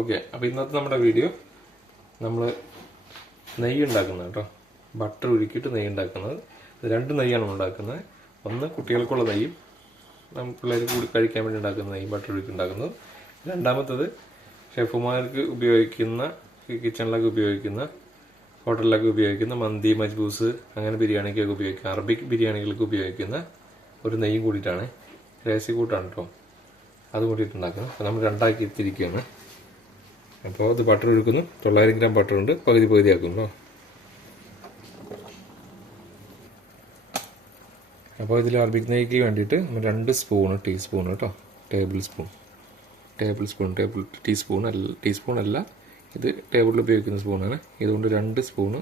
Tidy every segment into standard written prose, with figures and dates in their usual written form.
Okay, അപ്പോൾ ഇന്നത്തെ നമ്മുടെ വീഡിയോ നമ്മൾ നെയ്യ് ഉണ്ടാക്കുന്നത് കേട്ടോ. ബട്ടർ ഉരുക്കിയിട്ട് നെയ്യ് ഉണ്ടാക്കുന്നത്. രണ്ട് നെയ്യാണ് ഉണ്ടാക്കുന്നത്. ഒന്ന് കുട്ടികൾക്കുള്ള നെയ്യും പിള്ളേർ കൂടി കഴിക്കാൻ വേണ്ടി ഉണ്ടാക്കുന്ന നെയ്യ്, ബട്ടർ ഉരുക്കി ഉണ്ടാക്കുന്നത്. രണ്ടാമത്തത് ഷെഫുമാർക്ക് ഉപയോഗിക്കുന്ന, കിച്ചണിലൊക്കെ ഉപയോഗിക്കുന്ന, ഹോട്ടലിലൊക്കെ ഉപയോഗിക്കുന്ന മന്തി, മജ്ബൂസ്, അങ്ങനെ ബിരിയാണിക്കൊക്കെ ഉപയോഗിക്കുന്ന, അറബിക് ബിരിയാണികൾക്ക് ഉപയോഗിക്കുന്ന ഒരു നെയ്യും കൂടിയിട്ടാണ്. രഹസ്യ കൂട്ടാണ് കേട്ടോ, അത് കൂട്ടിയിട്ടുണ്ടാക്കുന്നത്. അപ്പോൾ നമ്മൾ രണ്ടാക്കി എത്തിയിരിക്കുകയാണ്. അപ്പോൾ അത് ബട്ടർ എടുക്കുന്നു. 900 ഗ്രാം ബട്ടർ ഉണ്ട്, പകുതി ആക്കുന്നു. അപ്പോൾ ഇതിൽ അറബിക് നെയ്ക്ക് വേണ്ടിയിട്ട് 2 സ്പൂണ്, ടീസ്പൂൺ കേട്ടോ, ടീസ്പൂൺ അല്ല, ഇത് ടേബിളിൽ ഉപയോഗിക്കുന്ന സ്പൂണാണ്. ഇതുകൊണ്ട് 2 സ്പൂണ്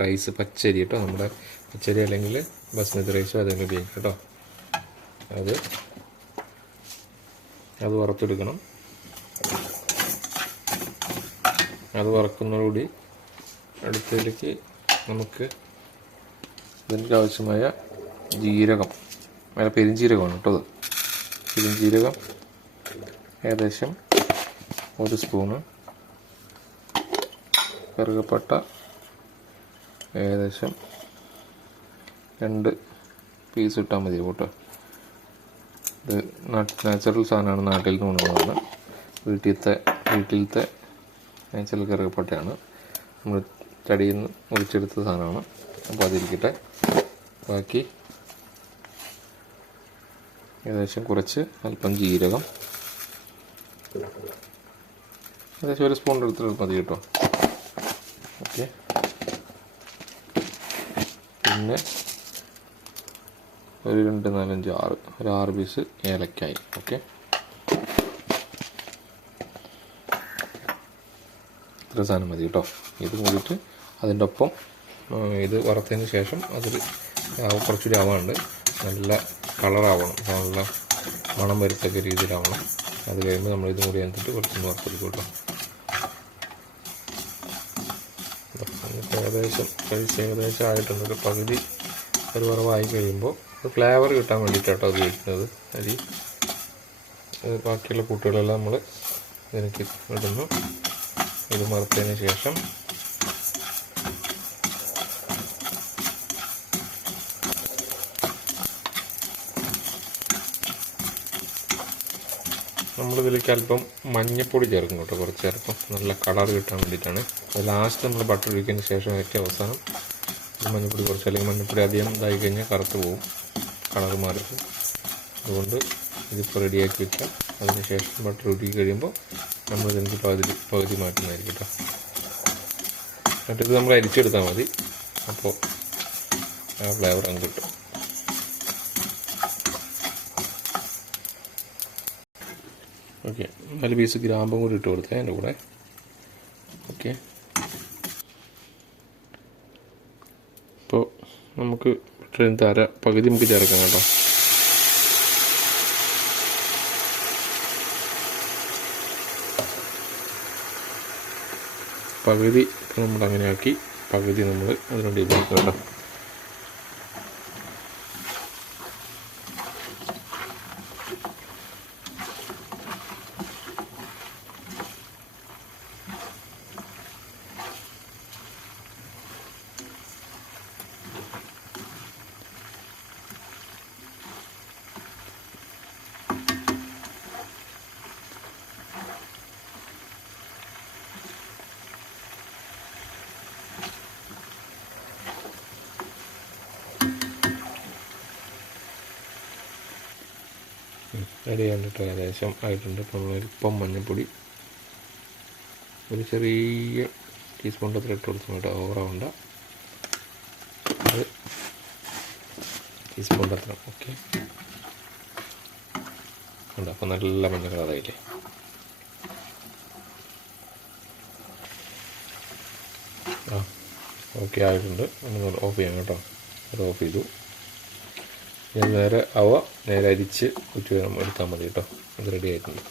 റൈസ്, പച്ചരി കേട്ടോ, നമ്മുടെ പച്ചരി അല്ലെങ്കിൽ ബസ്മതി റൈസോ അതെങ്കിലും ഉപയോഗിക്കാം കേട്ടോ. അത് വറുത്തെടുക്കണം. അത് വറക്കുന്നതോടുകൂടി അടുത്തതിലേക്ക് നമുക്ക് ഇതിൻ്റെ ആവശ്യമായ ജീരകം, പെരിഞ്ജീരകമാണ് കേട്ടോ. പെരിഞ്ജീരകം ഏകദേശം 1 സ്പൂണ്, കറുകപ്പട്ട ഏകദേശം 2 പീസ് ഇട്ടാൽ മതി കേട്ടോ. ഇത് നാച്ചുറൽ സാധനമാണ്, നാട്ടിൽ നിന്ന് കൊണ്ടുവന്നതാണ്. വീട്ടിലത്തെ നാച്ചുറൽ കറുകപ്പട്ടയാണ്, നമ്മൾ തടിയിൽ നിന്ന് മുറിച്ചെടുത്ത സാധനമാണ്. അപ്പോൾ അതിരിക്കട്ടെ. ബാക്കി ഏകദേശം കുറച്ച് അല്പം ജീരകം, ഏകദേശം 1 സ്പൂൺ എടുത്തിട്ട് മതി കേട്ടോ. ഓക്കെ, പിന്നെ ഒരു 2, 4, 5, 6 പീസ് ഏലക്കായി. ഓക്കെ, ഇത്ര സാധനം മതി കേട്ടോ. ഇത് കൂടിയിട്ട് അതിൻ്റെ ഒപ്പം ഇത് വറുത്തതിന് ശേഷം അതിൽ കുറച്ചുകൂടി ആവാനുണ്ട്. നല്ല കളറാവണം, നല്ല മണം വരുത്തക്ക രീതിയിലാവണം. അത് കഴിയുമ്പോൾ നമ്മൾ ഇതും കൂടി എന്നിട്ട് കുറച്ചൊന്ന് വറുത്തെടുക്കും കേട്ടോ. ഏകദേശം ആയിട്ടുണ്ട്. ഒരു പകുതി ഒരു വറവായി കഴിയുമ്പോൾ ഫ്ലേവർ കിട്ടാൻ വേണ്ടിയിട്ടാട്ടോ ഉപയോഗിക്കുന്നത് അരി. ബാക്കിയുള്ള കൂട്ടുകളെല്ലാം നമ്മൾ ഇതിലേക്ക് ഇടുന്നു. ഇത് വറുത്തതിന് ശേഷം നമ്മളിതിലേക്ക് അല്പം മഞ്ഞൾപ്പൊടി ചേർക്കും കേട്ടോ, കുറച്ച് ചേർക്കും, നല്ല കളർ കിട്ടാൻ വേണ്ടിയിട്ടാണ്. അത് ലാസ്റ്റ് നമ്മൾ ബട്ടർ ഒഴിക്കുന്നതിന് ശേഷം ഏറ്റവും അവസാനം മഞ്ഞൾപ്പൊടി കുറച്ച്, അല്ലെങ്കിൽ മഞ്ഞൾപ്പൊടി അധികം ഇതായി കഴിഞ്ഞാൽ കറുത്ത് പോകും, കളർ മാറിക്കും. അതുകൊണ്ട് ഇതിപ്പോൾ റെഡിയാക്കി വെക്കാം. അതിന് ശേഷം ബട്ടർ ഒഴുകി കഴിയുമ്പോൾ നമ്മൾ ഇതിൻ്റെ പകുതി മാറ്റുന്നതായിരിക്കും കേട്ടോ. എന്നിട്ട് ഇത് നമ്മൾ അരിച്ചെടുത്താൽ മതി. അപ്പോൾ ആ ഫ്ലേവർ അങ്ങ് കിട്ടും. ഓക്കെ, 4 പീസ് ഗ്രാമ്പും കൂടി ഇട്ട് കൊടുത്തേ അതിൻ്റെ കൂടെ. ഓക്കെ, ഇപ്പോൾ നമുക്ക് പകുതി നമുക്ക് ചേർക്കാം കേട്ടോ. പകുതി നമ്മൾ അങ്ങനെ ആക്കി, പകുതി നമ്മൾ അതിനുവേണ്ടി ഉപയോഗിക്കാം കേട്ടോ. റെഡി കണ്ടിട്ട് ഏകദേശം ആയിട്ടുണ്ട്. ഇപ്പോൾ നമ്മളൊരിപ്പം മഞ്ഞൾപ്പൊടി ഒരു ചെറിയ ടീസ്പൂണിൻ്റെ അത്ര ഇട്ട് കൊടുത്തു കേട്ടോ, ഓവറാവണ്ട. അത് ടീസ്പൂണിൻ്റെ അത്ര. ഓക്കെ, ഉണ്ട്. അപ്പോൾ നല്ല മഞ്ഞ കളറായില്ലേ. ഓക്കെ ആയിട്ടുണ്ട്. നമ്മൾ ഓഫ് ചെയ്യാം കേട്ടോ. അത് ഓഫ് ചെയ്തു. നേരെ അരിച്ച് കുറ്റി എടുത്താൽ മതി കേട്ടോ. അത് റെഡി ആയിട്ടുണ്ട്.